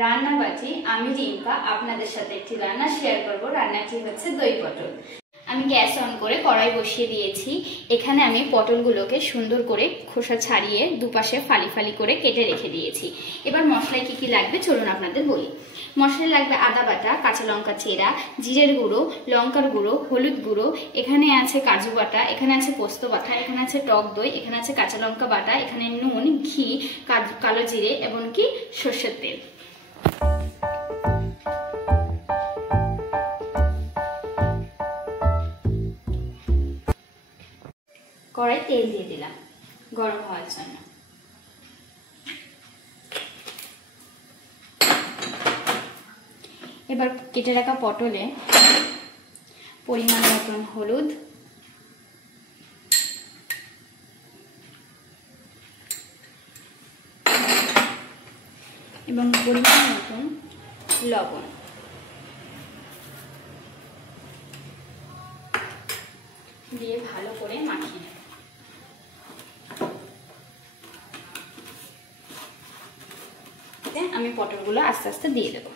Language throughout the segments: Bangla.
রান্নাবাটি। আমি রিম্পা আপনাদের সাথে একটি রান্না শেয়ার করব। রান্নাটি হচ্ছে দই পটল। আমি গ্যাস অন করে কড়াই বসিয়ে দিয়েছি। এখানে আমি পটলগুলোকে সুন্দর করে খোসা ছাড়িয়ে দুপাশে ফালি ফালি করে কেটে রেখে দিয়েছি। এবার মশলায় কি কি লাগবে চলুন আপনাদের বলি। মশলায় লাগবে আদা বাটা, কাঁচা লঙ্কা চেরা, জিরের গুঁড়ো, লঙ্কার গুঁড়ো, হলুদ গুঁড়ো, এখানে আছে কাজু বাটা, এখানে আছে পোস্ত বাটা, এখানে আছে টক দই, এখানে আছে কাঁচা লঙ্কা বাটা, এখানে নুন, ঘি, কালো জিরে এবং কি সর্ষের তেল। কড়াই তেল দিয়ে দিলাম গরম হওয়ার জন্য। এবার কেটে রাখা পটলে পরিমাণ মতন হলুদ, এবং পরিমাণ মতন লবণ দিয়ে ভালো করে মাখিয়ে নেব। আমি পটলগুলো আস্তে আস্তে দিয়ে দেবো।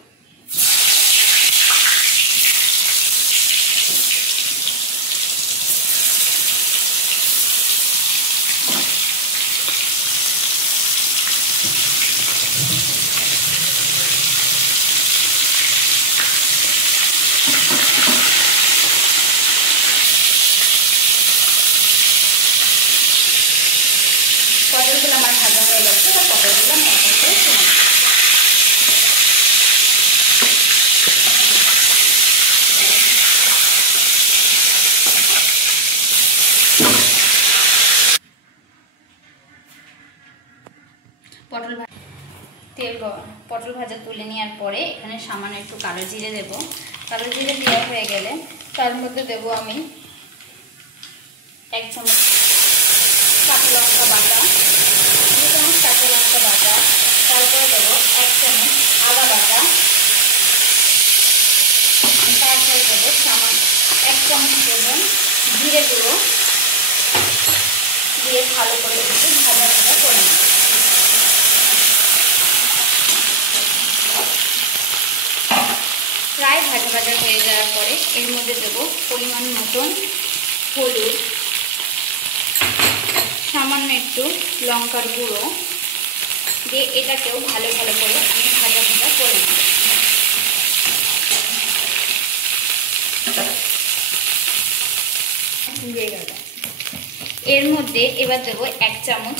পটলগুলো আমার ভাজা হয়ে গেছে। এবার পটলগুলো আমি এক এক করে তুলে নেব। পটল ভাজা তুলে নেওয়ার পরে এখানে সামান্য একটু কালো জিরে দেব। কালো জিরে দেওয়া হয়ে গেলে তার মধ্যে দেব আমি 1 চামচ কাঁচা লঙ্কা বাটা, 2 চামচ কাঁচা লঙ্কা বাটা, তারপরে দেব 1 চামচ আদা বাটা, তারপরে দেবো 1 চামচ দেবেন জিরে গুঁড়ো দিয়ে ভালো করে একটু ভাজা ভাজা করে নেব। প্রায় ভাজা ভাজা হয়ে যাওয়ার পরে এর মধ্যে দেব পরিমাণ মতন হলুদ, সামান্য একটু লঙ্কার গুঁড়ো দিয়ে এটাকেও ভালো ভালো করে আমি ভাজা ভাজা করে নেব। এর মধ্যে এবার দেব 1 চামচ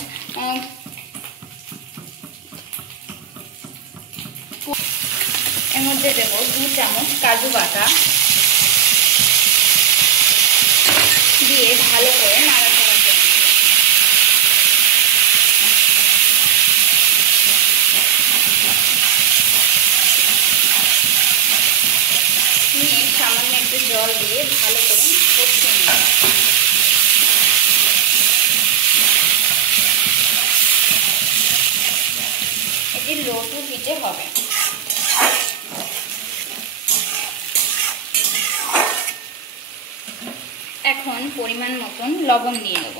এর মধ্যে দেব 2 চামচ কাজু বাটা দিয়ে ভালো করে নাড়াচাড়া করে নেব। নিয়ে সামান্য একটু জল দিয়ে ভালো করে কষিয়ে নেব। এটি লো টু হিটে হবে। এখন পরিমাণ মতন লবণ দিয়ে দেব।